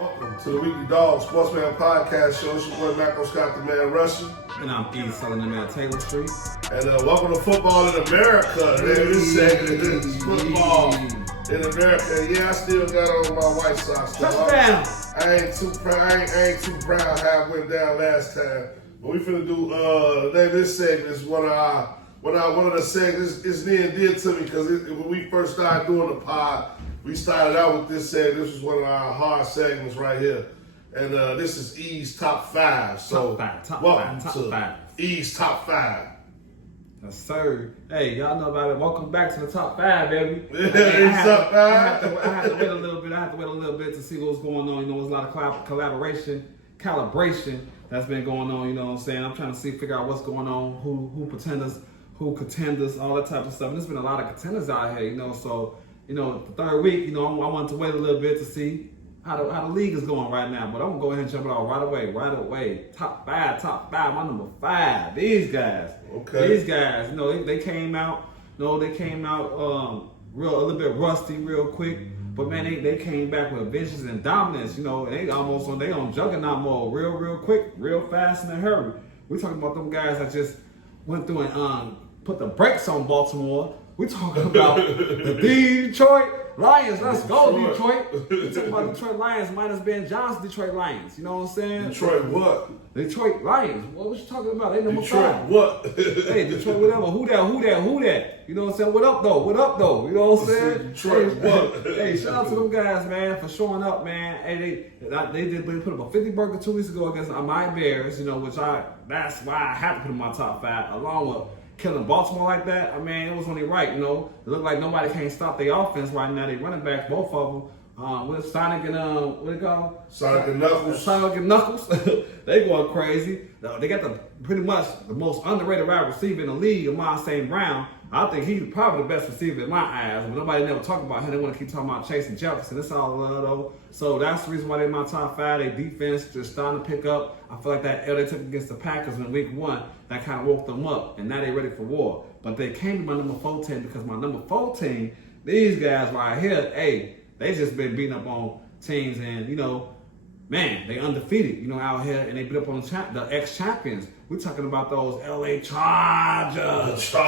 Welcome to the Weekly Dog Sportsman Podcast Show. It's your boy Macro Scott, the man Russian. And I'm E. Salim, the man Taylor Street. And welcome to Football in America. Man, this segment is football in America. Yeah, I still got on my White Sox. Touchdown! I ain't too proud how it went down last time. But we finna do the name of this segment is one of the segments. It's near and dear to me because when we first started doing the pod, we started out with this segment. This was one of our hard segments right here. And this is E's Top 5. So welcome to E's Top 5. Yes, sir. Hey, y'all know about it. Welcome back to the Top 5, baby. Top 5. I had to wait a little bit to see what's going on. You know, there's a lot of calibration that's been going on. You know what I'm saying? I'm trying to figure out what's going on, who contenders, all that type of stuff. And there's been a lot of contenders out here, you know. So, you know, the third week, you know, I wanted to wait a little bit to see how the league is going right now. But I'm gonna go ahead and jump it off right away. Top five. My number 5. These guys. Okay. These guys. You know, they came out. You know, they came out a little bit rusty, real quick. But man, they came back with vengeance and dominance. You know, they on juggernaut mode, real quick, real fast in a hurry. We're talking about them guys that just went through and put the brakes on Baltimore. We're talking about the Detroit Lions. Let's go, Detroit. We're talking about Detroit Lions minus Ben Johnson, Detroit Lions. You know what I'm saying? Detroit what? Detroit Lions. What you talking about? They number Detroit 5. what? Hey, Detroit whatever. Who that? You know what I'm saying? What up, though? You know what I'm saying? Detroit what? Hey, shout out to them guys, man, for showing up, man. Hey, they put up a 50 burger 2 weeks ago against my Bears, you know, that's why I had to put them in my top 5, along with killing Baltimore like that. I mean, it was only right, you know. It looked like nobody can't stop their offense right now. They running back, both of them. With Sonic and what they call? Sonic and Knuckles. Sonic and Knuckles. They going crazy. They got pretty much the most underrated wide receiver in the league, Amon St. Brown. I think he's probably the best receiver in my eyes. But nobody never talk about him. They want to keep talking about Chase Jefferson. It's all love though. So that's the reason why they're in my top 5. Their defense just starting to pick up. I feel like that L they took against the Packers in week 1, that kind of woke them up. And now they're ready for war. But they came to my number 14 because my number 14, these guys right here, hey, they just been beating up on teams and, you know, man, they undefeated, you know, out here, and they beat up on the ex-champions. We're talking about those LA Chargers. The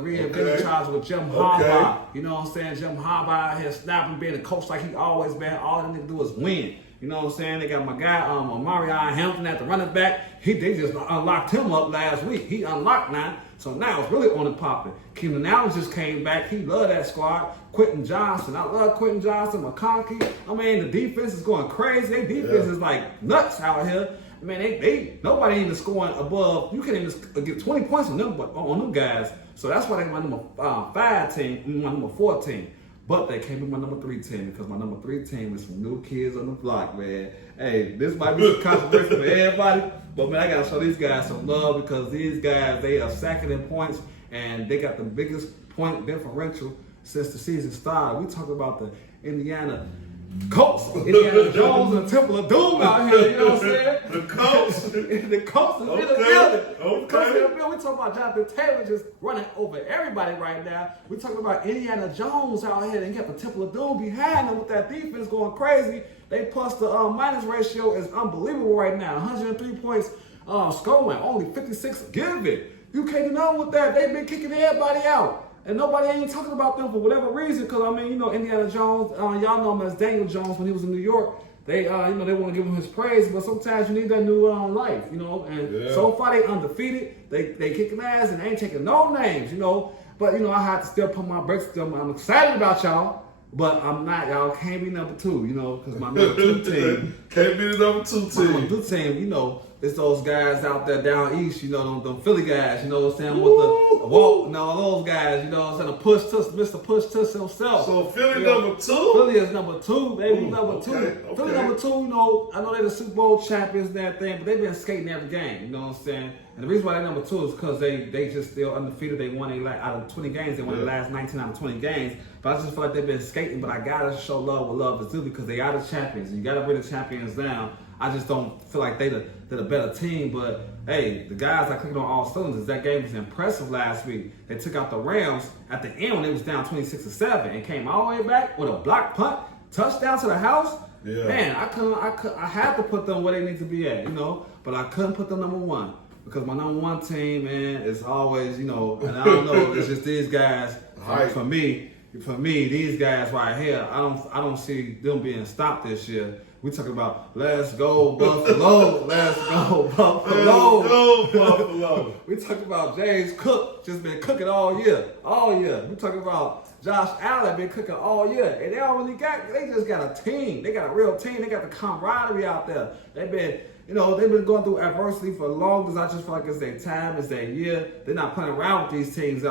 reinvented Chargers with Jim Harbaugh. You know what I'm saying? Jim Harbaugh out here snapping, being a coach like he always been. All they need to do is win. You know what I'm saying? They got my guy, Mario Hampton at the running back. They just unlocked him up last week. He unlocked now. So now it's really on the popping. Keenan Allen just came back. He loved that squad. Quentin Johnson. I love Quentin Johnson. McConkey. I mean, the defense is going crazy. Their defense is like nuts out here. I mean, nobody even scoring above. You can't even get 20 points on them guys. So that's why they my number 5 team, my number 4 team. But they came with my number 3 team because my number 3 team is some new kids on the block, man. Hey, this might be some controversy for everybody, but man, I gotta show these guys some love because these guys, they are second in points and they got the biggest point differential since the season started. We talk about the Indiana Colts, Indiana Jones and the Temple of Doom out here, you know what I'm saying? The Colts? The Colts is in the building. We talking about Jonathan Taylor just running over everybody right now. We talking about Indiana Jones out here and got the Temple of Doom behind them with that defense going crazy. They plus the minus ratio is unbelievable right now. 103 points scoring, only 56 given. You can't deny with that. They've been kicking everybody out. And nobody ain't talking about them for whatever reason, because, I mean, you know, Indiana Jones, y'all know him as Daniel Jones when he was in New York. They, you know, they want to give him his praise, but sometimes you need that new life, you know. And so far they undefeated. They kicking ass and they ain't taking no names, you know. But, you know, I have to still put my brakes to them. I'm excited about y'all, but I'm not. Y'all can't be number 2, you know, because my number 2 team. Can't be the number 2 team. My number 2 team, you know. It's those guys out there down east, you know, them Philly guys, you know what I'm saying, with the walk, and all those guys, you know what I'm saying, the push tuss, Mr. Push Tuss himself. So Philly number 2? Philly is number 2, baby, number 2. Okay. Philly number 2, you know, I know they're the Super Bowl champions and everything, but they've been skating every game, you know what I'm saying. And the reason why they're number 2 is because they just still undefeated. They won out of 20 games, they won the last 19 out of 20 games. But I just feel like they've been skating, but I gotta show love where love is due because they are the champions. And you gotta bring the champions down. I just don't feel like they're the better team, but hey, the guys are clicking on all cylinders. That game was impressive last week. They took out the Rams at the end when they was down 26-7 and came all the way back with a block punt, touchdown to the house. Yeah. Man, I had to put them where they need to be at, but I couldn't put them number one because my number one team, man, is always, and I don't know, it's just these guys. For me, these guys right here, I don't see them being stopped this year. We talking about let's go Buffalo, let's go Buffalo. Let's go Buffalo. We talking about James Cook just been cooking all year. We talking about Josh Allen been cooking all year, and they just got a team. They got a real team. They got the camaraderie out there. They've been going through adversity for long as I just feel like it's their time, it's their year. They're not playing around with these teams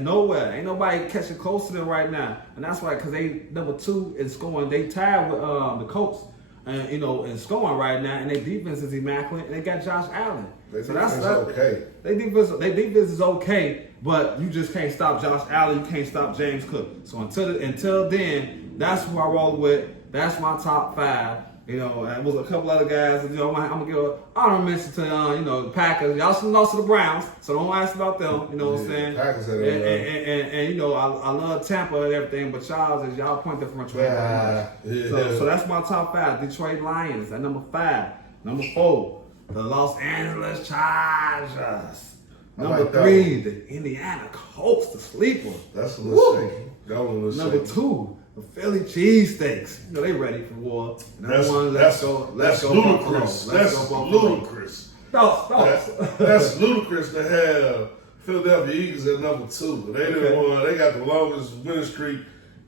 nowhere. Ain't nobody catching close to them right now, and that's why because they number 2 in scoring. They tied with the Colts. In scoring right now, and their defense is immaculate, and they got Josh Allen. Their defense is okay. Their defense is okay, but you just can't stop Josh Allen. You can't stop James Cook. So until then, that's who I roll with. That's my top 5. And was a couple other guys. I'm gonna give an honor mention to the Packers. Y'all should lost to the Browns, so don't ask about them. You know what I'm saying? Packers and I love Tampa and everything, but y'all point differential. So that's my top 5. Detroit Lions at number 5. Number 4, the Los Angeles Chargers. Number 3, the Indiana Colts, the sleeper. That's a little shaky. That one was Number 2. The Philly cheesesteaks. They ready for war. Let's go ludicrous. Ludicrous. That's ludicrous to have Philadelphia Eagles at number 2. They didn't won. They got the longest winning streak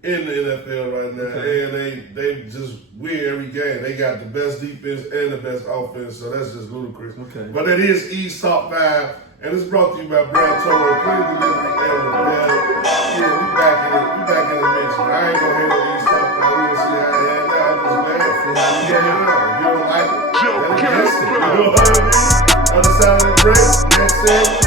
in the NFL right now, and they just win every game. They got the best defense and the best offense, so that's just ludicrous. But it is East Top 5, and it's brought to you by Brown Toro, clean delivery and repair. Yeah, we back in the mix. I ain't gonna hate on East Top 5. We gonna see how they hand out. I'm just mad. If you don't like it, let it listen. You know what I mean? Other side of the break, next segment.